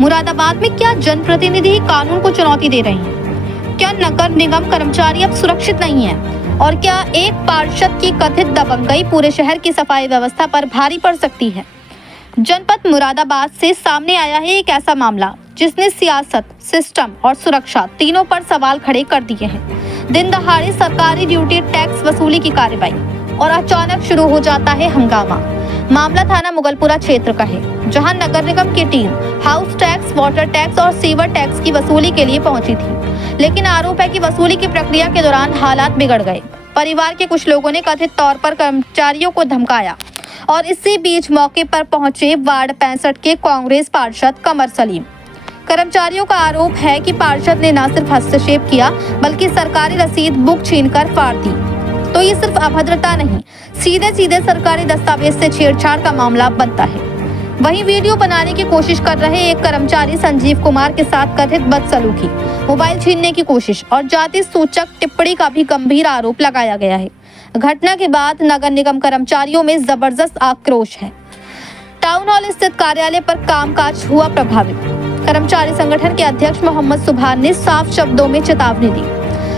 मुरादाबाद में क्या जनप्रतिनिधि कानून को चुनौती दे रहे हैं? क्या नगर निगम कर्मचारी अब सुरक्षित नहीं है? और क्या एक पार्षद की कथित दबंगई पूरे शहर की सफाई व्यवस्था पर भारी पड़ सकती है? जनपद मुरादाबाद से सामने आया है एक ऐसा मामला जिसने सियासत, सिस्टम और सुरक्षा तीनों पर सवाल खड़े कर दिए हैं। दिन दहाड़े सरकारी ड्यूटी टैक्स वसूली की कार्रवाई और अचानक शुरू हो जाता है हंगामा। मामला थाना मुगलपुरा क्षेत्र का है, जहां नगर निगम की team house tax, water tax और सीवर टैक्स की वसूली के लिए पहुंची थी। लेकिन आरोप है कि वसूली की प्रक्रिया के दौरान हालात बिगड़ गए। परिवार के कुछ लोगों ने कथित तौर पर कर्मचारियों को धमकाया और इसी बीच मौके पर पहुंचे वार्ड 65 के कांग्रेस पार्षद कमर सलीम। कर्मचारियों का आरोप है कि पार्षद ने न सिर्फ हस्तक्षेप किया बल्कि सरकारी रसीद बुक छीनकर फाड़ दी। तो ये सिर्फ अभद्रता नहीं, सीधे सीधे सरकारी दस्तावेज से छेड़छाड़ का मामला बनता है। वहीं वीडियो बनाने की कोशिश कर रहे एक कर्मचारी संजीव कुमार के साथ कथित बदसलूकी, मोबाइल छीनने की कोशिश और जाति सूचक टिप्पणी का भी गंभीर आरोप लगाया गया है। घटना के बाद नगर निगम कर्मचारियों में जबरदस्त आक्रोश है। टाउन हॉल स्थित कार्यालय पर कामकाज हुआ प्रभावित। कर्मचारी संगठन के अध्यक्ष मोहम्मद सुभान ने साफ शब्दों में चेतावनी दी,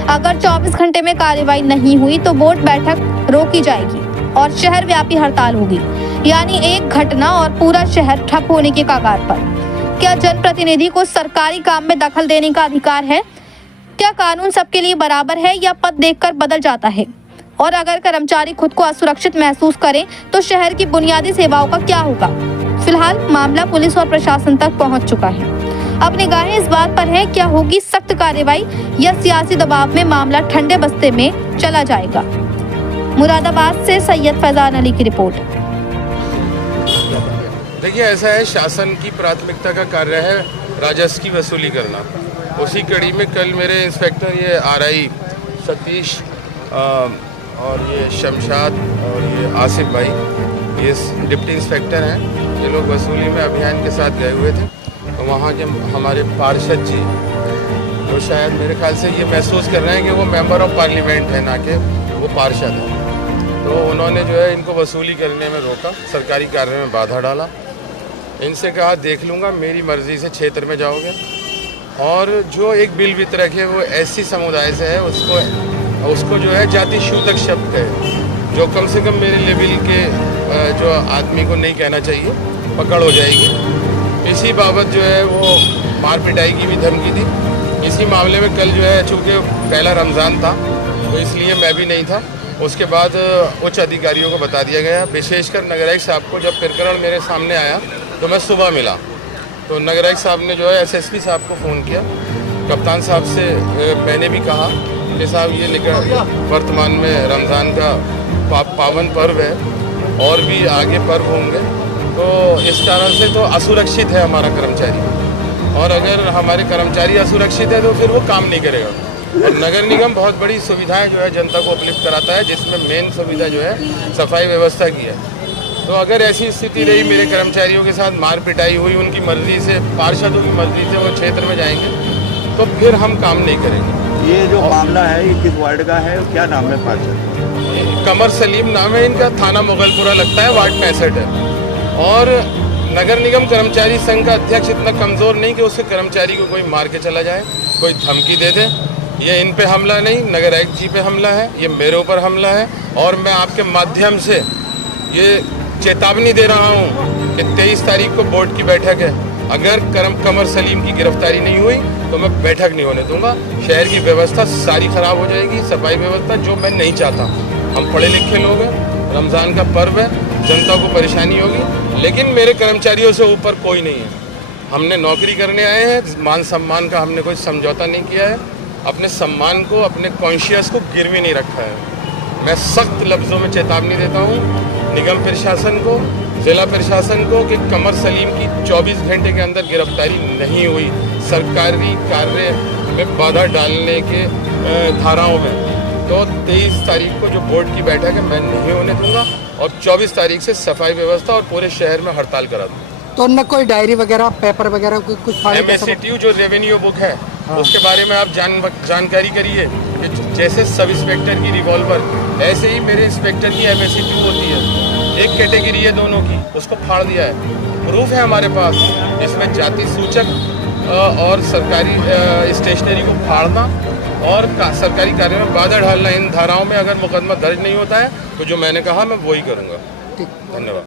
अगर 24 घंटे में कार्रवाई नहीं हुई तो बोर्ड बैठक रोकी जाएगी और शहर व्यापी हड़ताल होगी, यानी एक घटना और पूरा शहर ठप होने के कगार पर। क्या जनप्रतिनिधि को सरकारी काम में दखल देने का अधिकार है? क्या कानून सबके लिए बराबर है या पद देखकर बदल जाता है? और अगर कर्मचारी खुद को असुरक्षित महसूस करें तो शहर की बुनियादी सेवाओं का क्या होगा? फिलहाल मामला पुलिस और प्रशासन तक पहुंच चुका है। अब निगाहें इस बात पर है, क्या होगी सख्त कार्रवाई या सियासी दबाव में मामला ठंडे बस्ते में चला जाएगा। मुरादाबाद से सैयद फैजान अली की रिपोर्ट। देखिए, ऐसा है, शासन की प्राथमिकता का कार्य है राजस्व की वसूली करना। उसी कड़ी में कल मेरे इंस्पेक्टर ये आरआई सतीश और ये शमशाद और ये आसिफ भाई, ये डिप्टी इंस्पेक्टर हैं, ये लोग वसूली में अभियान के साथ गए हुए थे। तो वहाँ के हमारे पार्षद जी, वो शायद मेरे ख्याल से ये महसूस कर रहे हैं कि वो मेंबर ऑफ पार्लियामेंट है, ना कि वो पार्षद है। तो उन्होंने जो है इनको वसूली करने में रोका, सरकारी कार्य में बाधा डाला। इनसे कहा देख लूँगा, मेरी मर्ज़ी से क्षेत्र में जाओगे। और जो एक बिल वितरक है वो एससी समुदाय से है, उसको जो है जाति सूचक शब्द है, जो कम से कम मेरे लेवल के जो आदमी को नहीं कहना चाहिए, पकड़ हो जाएगी। इसी बाबत जो है वो मार पिटाई की भी धमकी दी। इसी मामले में कल जो है, चूँकि पहला रमज़ान था तो इसलिए मैं भी नहीं था। उसके बाद उच्च अधिकारियों को बता दिया गया, विशेषकर नगर आयुक्त साहब को जब प्रकरण मेरे सामने आया तो मैं सुबह मिला, तो नगर आयुक्त साहब ने जो है एसएसपी साहब को फ़ोन किया। कप्तान साहब से मैंने भी कहा कि साहब ये वर्तमान में रमज़ान का पावन पर्व है और भी आगे पर्व होंगे, तो इस तरह से तो असुरक्षित है हमारा कर्मचारी। और अगर हमारे कर्मचारी असुरक्षित है तो फिर वो काम नहीं करेगा। और नगर निगम बहुत बड़ी सुविधाएं जो है जनता को उपलब्ध कराता है, जिसमें मेन सुविधा जो है सफाई व्यवस्था की है। तो अगर ऐसी स्थिति रही, मेरे कर्मचारियों के साथ मार पिटाई हुई, उनकी मर्जी से, पार्षदों की मर्जी से वो क्षेत्र में जाएंगे, तो फिर हम काम नहीं करेंगे। ये जो मामला है ये किस वार्ड का है, क्या नाम है पार्षद? कमर सलीम नाम है इनका, थाना मुगलपुरा लगता है, वार्ड 65 है। और नगर निगम कर्मचारी संघ का अध्यक्ष इतना कमज़ोर नहीं कि उसके कर्मचारी को कोई मार के चला जाए, कोई धमकी दे दे। ये इन पे हमला नहीं, नगर आयुक्त जी पे हमला है, ये मेरे ऊपर हमला है। और मैं आपके माध्यम से ये चेतावनी दे रहा हूँ कि 23 तारीख को बोर्ड की बैठक है। अगर कमर सलीम की गिरफ्तारी नहीं हुई तो मैं बैठक नहीं होने दूंगा। शहर की व्यवस्था सारी खराब हो जाएगी, सफाई व्यवस्था, जो मैं नहीं चाहता। हम पढ़े लिखे लोग हैं, रमज़ान का पर्व है, जनता को परेशानी होगी, लेकिन मेरे कर्मचारियों से ऊपर कोई नहीं है। हमने नौकरी करने आए हैं, मान सम्मान का हमने कोई समझौता नहीं किया है, अपने सम्मान को, अपने कॉन्शियस को गिरवी नहीं रखा है। मैं सख्त लफ्ज़ों में चेतावनी देता हूँ निगम प्रशासन को, जिला प्रशासन को, कि कमर सलीम की 24 घंटे के अंदर गिरफ्तारी नहीं हुई सरकारी कार्य में बाधा डालने के धाराओं में, तो 23 तारीख को जो बोर्ड की बैठक है मैं नहीं होने दूंगा और 24 तारीख से सफाई व्यवस्था और पूरे शहर में हड़ताल करा दूँ। तो न कोई डायरी वगैरह, पेपर वगैरह कुछ MSCTU जो रेवेन्यू बुक है, हाँ, उसके बारे में आप जानकारी करिए कि जैसे सब इंस्पेक्टर की रिवॉल्वर, ऐसे ही मेरे इंस्पेक्टर की MSCTU होती है एक कैटेगरी है दोनों की, उसको फाड़ दिया है। प्रूफ है हमारे पास, इसमें जाति सूचक और सरकारी स्टेशनरी को फाड़ना और सरकारी कार्यों में बाधा डालना, इन धाराओं में अगर मुकदमा दर्ज नहीं होता है तो जो मैंने कहा मैं वही करूँगा। ठीक। धन्यवाद।